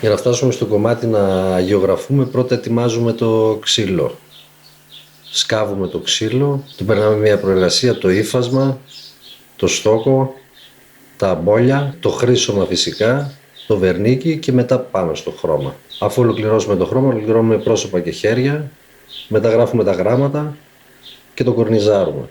Για να φτάσουμε στο κομμάτι να αγιογραφούμε, πρώτα ετοιμάζουμε το ξύλο. Σκάβουμε το ξύλο, του περνάμε μια προεργασία, το ύφασμα, το στόκο, τα αμπόλια, το χρήσωμα φυσικά, το βερνίκι και μετά πάμε στο χρώμα. Αφού ολοκληρώσουμε το χρώμα, ολοκληρώνουμε πρόσωπα και χέρια, μετά γράφουμε τα γράμματα και το κορνιζάρουμε.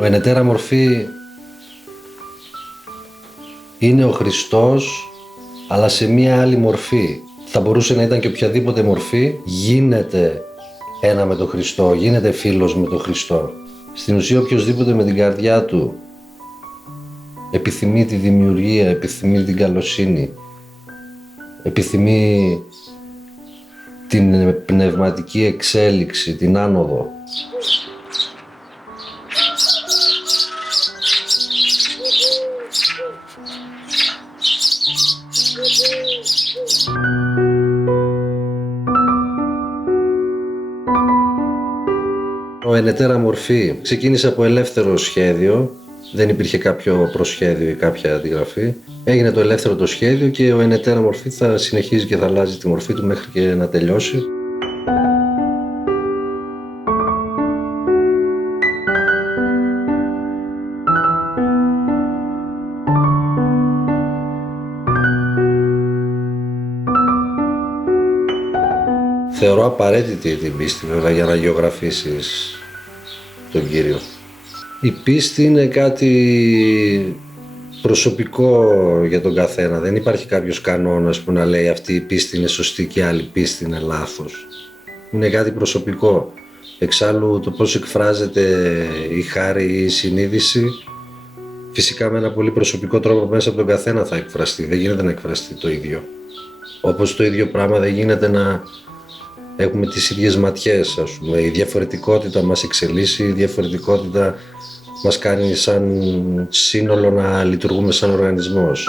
Ο ενετέρα μορφή είναι ο Χριστός, αλλά σε μία άλλη μορφή. Θα μπορούσε να ήταν και οποιαδήποτε μορφή, γίνεται ένα με τον Χριστό, γίνεται φίλος με τον Χριστό. Στην ουσία οποιοσδήποτε με την καρδιά του επιθυμεί τη δημιουργία, επιθυμεί την καλοσύνη, επιθυμεί την πνευματική εξέλιξη, την άνοδο. Ο ενετέρα μορφή ξεκίνησε από ελεύθερο σχέδιο, δεν υπήρχε κάποιο προσχέδιο ή κάποια αντιγραφή. Έγινε το ελεύθερο το σχέδιο και ο ενετέρα μορφή θα συνεχίζει και θα αλλάζει τη μορφή του μέχρι και να τελειώσει. Θεωρώ απαραίτητη την πίστη βέβαια για να αγιογραφήσεις τον Κύριο. Η πίστη είναι κάτι προσωπικό για τον καθένα. Δεν υπάρχει κάποιος κανόνας που να λέει αυτή η πίστη είναι σωστή και άλλη πίστη είναι λάθος. Είναι κάτι προσωπικό. Εξάλλου το πώς εκφράζεται η χάρη ή η συνείδηση φυσικά με ένα πολύ προσωπικό τρόπο μέσα από τον καθένα θα εκφραστεί. Δεν γίνεται να εκφραστεί το ίδιο. Όπως το ίδιο πράγμα δεν γίνεται να έχουμε τις ίδιες ματιές, ας πούμε. Η διαφορετικότητα μας εξελίσσει, η διαφορετικότητα μας κάνει σαν σύνολο να λειτουργούμε σαν οργανισμός.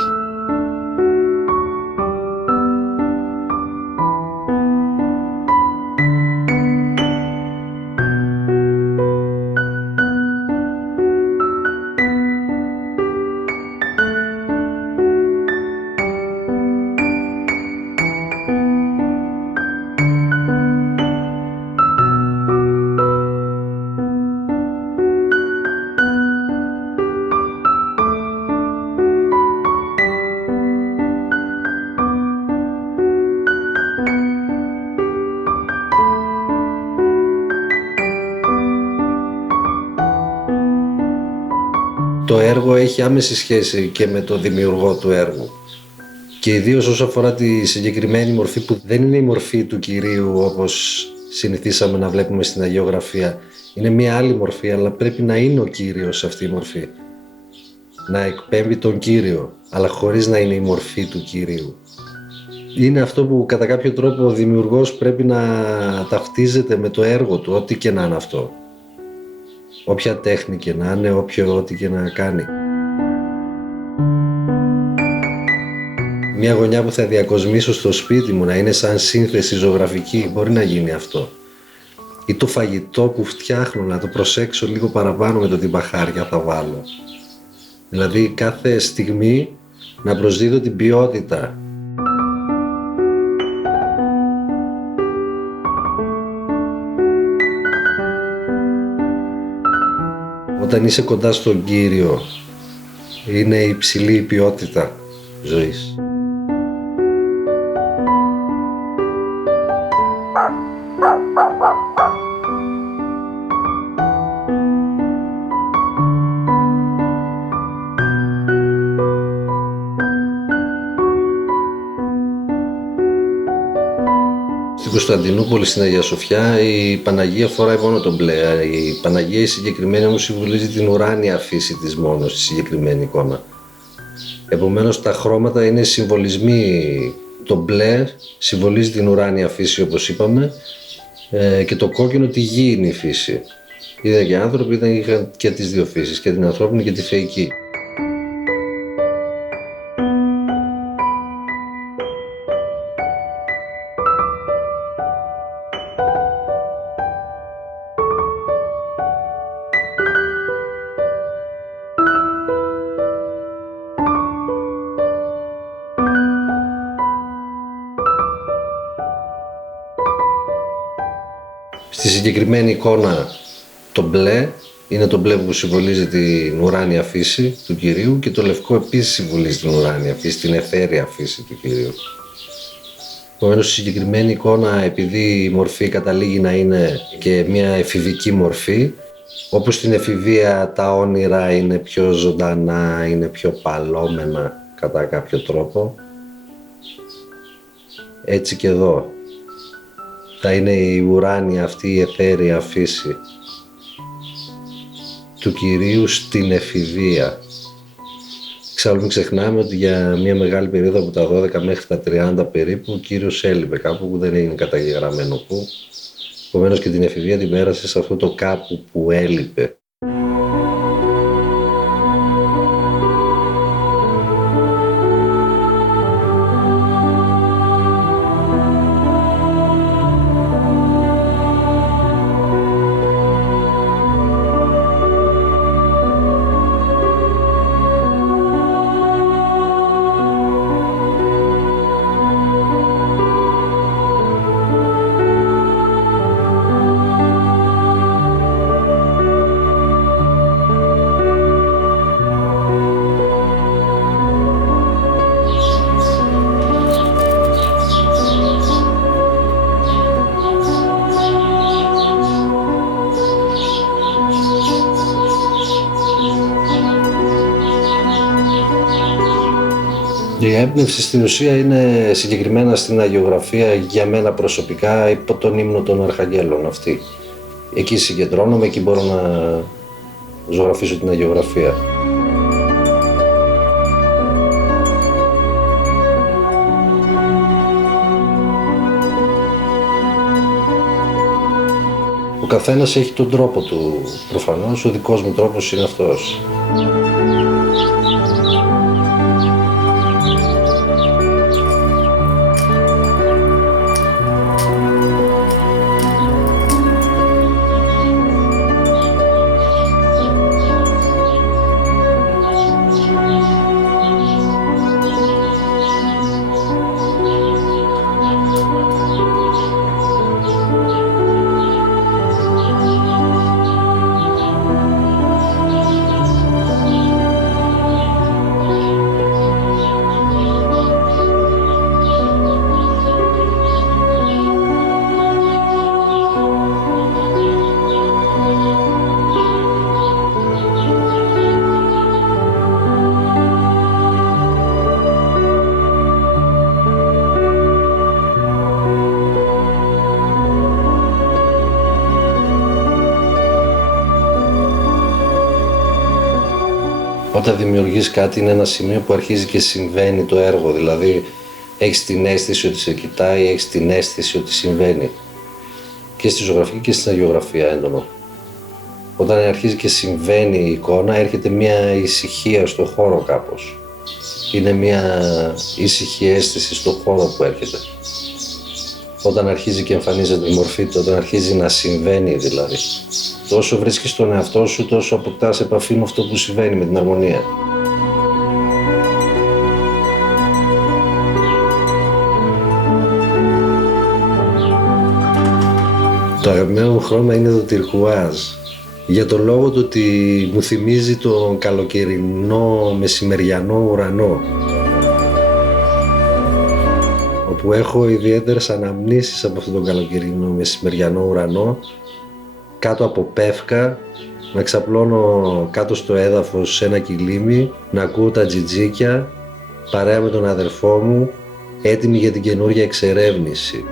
Το έργο έχει άμεση σχέση και με το δημιουργό του έργου. Και ιδίως όσο αφορά τη συγκεκριμένη μορφή που δεν είναι η μορφή του Κυρίου όπως συνηθίσαμε να βλέπουμε στην αγιογραφία. Είναι μια άλλη μορφή, αλλά πρέπει να είναι ο Κύριος αυτή η μορφή. Να εκπέμπει τον Κύριο, αλλά χωρίς να είναι η μορφή του Κυρίου. Είναι αυτό που κατά κάποιο τρόπο ο δημιουργός πρέπει να ταυτίζεται με το έργο του, ό,τι και να είναι αυτό. Όποια τέχνη και να είναι, ό,τι και να κάνει. Μια γωνιά που θα διακοσμήσω στο σπίτι μου να είναι σαν σύνθεση ζωγραφική, μπορεί να γίνει αυτό. Ή το φαγητό που φτιάχνω να το προσέξω λίγο παραπάνω με το τι μπαχάρια θα βάλω. Δηλαδή κάθε στιγμή να προσδίδω την ποιότητα. Όταν είσαι κοντά στον Κύριο, είναι υψηλή η ποιότητα ζωής. Στην Κωνσταντινούπολη, στην Αγία Σοφιά, η Παναγία φοράει μόνο το μπλε. Η Παναγία η συγκεκριμένη όμως συμβολίζει την ουράνια φύση της μόνο στη συγκεκριμένη εικόνα. Επομένως τα χρώματα είναι συμβολισμοί. Το μπλε συμβολίζει την ουράνια φύση όπως είπαμε και το κόκκινο τη γήινη φύση. Είδα και άνθρωποι είχαν και τις δύο φύσεις, και την ανθρώπινη και τη θεϊκή. Στη συγκεκριμένη εικόνα το μπλε είναι το μπλε που συμβολίζει την ουράνια φύση του Κυρίου και το λευκό επίσης συμβολίζει την ουράνια φύση, την αιθέρια φύση του Κυρίου. Επομένως στη συγκεκριμένη εικόνα, επειδή η μορφή καταλήγει να είναι και μια εφηβική μορφή, όπως στην εφηβεία τα όνειρα είναι πιο ζωντανά, είναι πιο παλώμενα κατά κάποιο τρόπο, έτσι και εδώ. Θα είναι η ουράνια αυτή η αιθέρια φύση του Κυρίου στην εφηβεία. Εξάλλου μην ξεχνάμε ότι για μια μεγάλη περίοδο από τα 12 μέχρι τα 30 περίπου ο Κύριος έλειπε κάπου που δεν είναι καταγεγραμμένο που. Επομένως και την εφηβεία την πέρασε σε αυτό το κάπου που έλειπε. Η έμπνευση στην ουσία είναι συγκεκριμένα στην αγιογραφία για μένα προσωπικά υπό τον ύμνο των Αρχαγγέλων αυτή. Εκεί συγκεντρώνομαι, εκεί μπορώ να ζωγραφίσω την αγιογραφία. Ο καθένας έχει τον τρόπο του προφανώς, ο δικός μου τρόπος είναι αυτός. Όταν δημιουργείς κάτι είναι ένα σημείο που αρχίζει και συμβαίνει το έργο, δηλαδή έχεις την αίσθηση ότι σε κοιτάει, έχεις την αίσθηση ότι συμβαίνει. Και στη ζωγραφική και στην αγιογραφία έντονο. Όταν αρχίζει και συμβαίνει η εικόνα έρχεται μια ησυχία στο χώρο κάπως. Είναι μια ήσυχη αίσθηση στο χώρο που έρχεται. Όταν αρχίζει και εμφανίζεται η μορφή του, όταν αρχίζει να συμβαίνει δηλαδή. Όσο βρίσκεις τον εαυτό σου, τόσο αποκτάς επαφή με αυτό που συμβαίνει, με την αρμονία. Το αγαπημένο μου χρώμα είναι το τυρκουάζ. Για το λόγο του ότι μου θυμίζει τον καλοκαιρινό μεσημεριανό ουρανό. Όπου έχω ιδιαίτερες αναμνήσεις από αυτόν τον καλοκαιρινό μεσημεριανό ουρανό, κάτω από πεύκα, να ξαπλώνω κάτω στο έδαφος σε ένα κιλίμι, να ακούω τα τζιτζίκια, παρέα με τον αδερφό μου, έτοιμοι για την καινούργια εξερεύνηση.